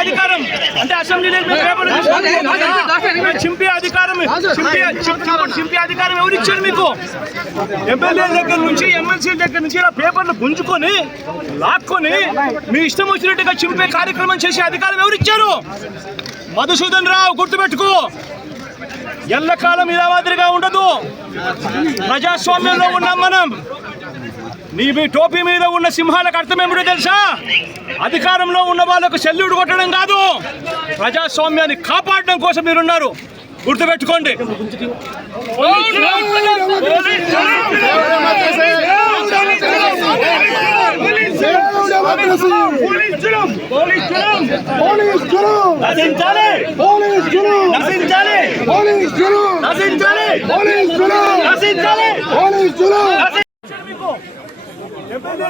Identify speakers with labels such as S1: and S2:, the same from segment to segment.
S1: అధికారం. అంటే అసెంబ్లీలో మీ పేపర్లు చింపి- అధికారం. చింపే అధికారం ఎవరు ఇచ్చారు మీకు? ఎమ్మెల్యే దగ్గర నుంచి ఎమ్మెల్సీ దగ్గర నుంచి ఇలా పేపర్లు గుంజుకొని లాక్కొని మీ ఇష్టం వచ్చినట్టుగా చింపే కార్యక్రమం చేసే అధికారం ఎవరు ఇచ్చారు? మధుసూదన్ రావు గుర్తుపెట్టుకో. ఎల్లకాలం ఇలా మాదిరిగా ఉండదు. ప్రజాస్వామ్యంలో ఉన్నాం మనం. నీ మీ టోపీ మీద ఉన్న సింహాలకు అర్థం ఏమిటో తెలుసా? అధికారంలో ఉన్న వాళ్ళకు సెల్యూడ్ కొట్టడం కాదు. ప్రజాస్వామ్యాన్ని కాపాడడం కోసం మీరున్నారు. గుర్తుపెట్టుకోండి. నశించాలి! నశించాలి! నశించాలి! నశించాలి! మీకు ఎమ్మెల్యే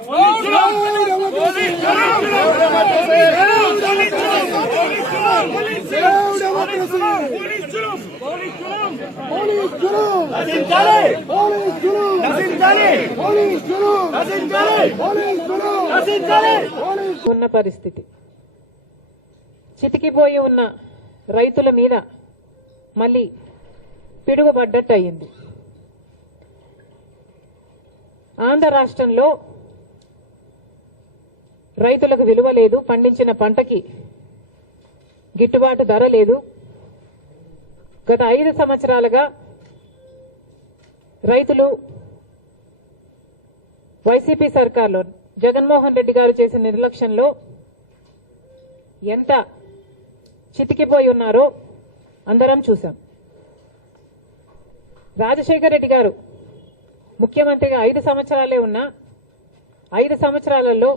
S2: ఉన్న పరిస్థితి. చితికిపోయి ఉన్న రైతుల మీద మళ్ళీ పిడుగుపడ్డట్టు అయింది ఆంధ్ర రాష్ట్రంలో రైతులకు విలువ లేదు పండించిన పంటకి గిట్టుబాటు ధర లేదు. గత ఐదు సంవత్సరాలుగా రైతులు వైసీపీ సర్కార్లో జగన్మోహన్ రెడ్డి గారు చేసిన నిర్లక్ష్యంలో ఎంత చితికిపోయి ఉన్నారో అందరం చూశాం. రాజశేఖర రెడ్డి గారు ముఖ్యమంత్రిగా ఐదు సంవత్సరాలే ఉన్నా ఐదు సంవత్సరాలలో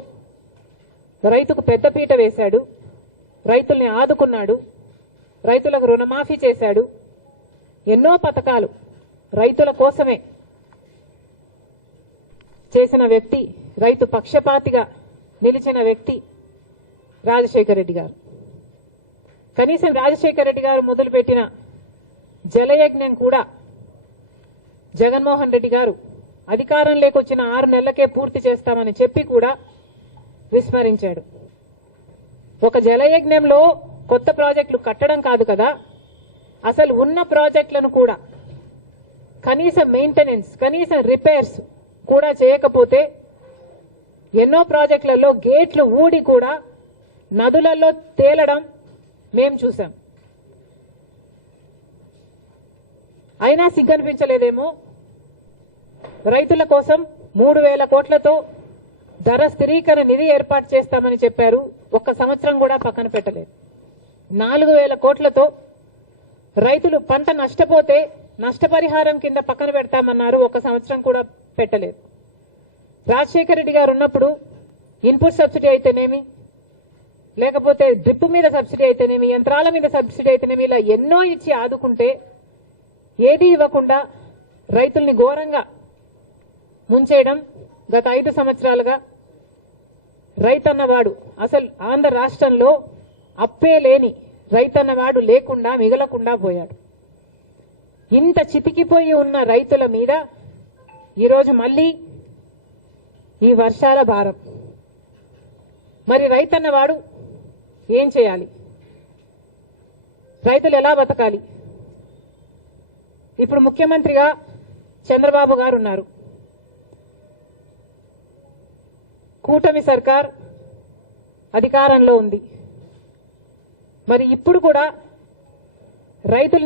S2: రైతుకు పెద్దపీట వేశాడు. రైతుల్ని ఆదుకున్నాడు. రైతులకు రుణమాఫీ చేశాడు. ఎన్నో పథకాలు రైతుల కోసమే చేసిన వ్యక్తి రైతు పక్షపాతిగా నిలిచిన వ్యక్తి రాజశేఖర రెడ్డి గారు. కనీసం రాజశేఖర రెడ్డి గారు మొదలుపెట్టిన జలయజ్ఞం కూడా జగన్మోహన్ రెడ్డి గారు అధికారం లేకొచ్చిన ఆరు నెలలకే పూర్తి చేస్తామని చెప్పి కూడా విస్మరించాడు. ఒక జలయజ్ఞంలో కొత్త ప్రాజెక్టులు కట్టడం కాదు కదా? అసలు ఉన్న ప్రాజెక్టులను కూడా కనీసం మెయింటెనెన్స్ కనీసం రిపేర్స్ కూడా చేయకపోతే ఎన్నో ప్రాజెక్టులలో గేట్లు ఊడి కూడా నదులలో తేలడం మేం చూసాం అయినా సిగ్గనిపించలేదేమో? రైతుల కోసం మూడు వేల కోట్లతో ధర స్థిరీకరణ నిధి ఏర్పాటు చేస్తామని చెప్పారు. ఒక్క సంవత్సరం కూడా పక్కన పెట్టలేదు. నాలుగు వేల కోట్లతో రైతులు పంట నష్టపోతే నష్టపరిహారం కింద పక్కన పెడతామన్నారు. ఒక సంవత్సరం కూడా పెట్టలేదు. రాజశేఖర రెడ్డి గారు ఉన్నప్పుడు ఇన్పుట్ సబ్సిడీ అయితేనేమి? లేకపోతే డ్రిప్ మీద సబ్సిడీ అయితేనేమి? యంత్రాల మీద సబ్సిడీ అయితేనేమి? ఇలా ఎన్నో ఇచ్చి ఆదుకుంటే ఏది ఇవ్వకుండా రైతుల్ని ఘోరంగా ముంచేయడం గత ఐదు సంవత్సరాలుగా రైతన్నవాడు అసలు ఆంధ్ర రాష్ట్రంలో అప్పే లేని రైతన్నవాడు లేకుండా మిగలకుండా పోయాడు. ఇంత చితికిపోయి ఉన్న రైతుల మీద ఈరోజు మళ్ళీ ఈ వర్షాల భారం. మరి రైతన్నవాడు ఏం చేయాలి? రైతులు ఎలా బతకాలి? ఇప్పుడు ముఖ్యమంత్రిగా చంద్రబాబు గారు ఉన్నారు. కూటమి సర్కార్ అధికారంలో ఉంది. మరి ఇప్పుడు కూడా రైతుల్ని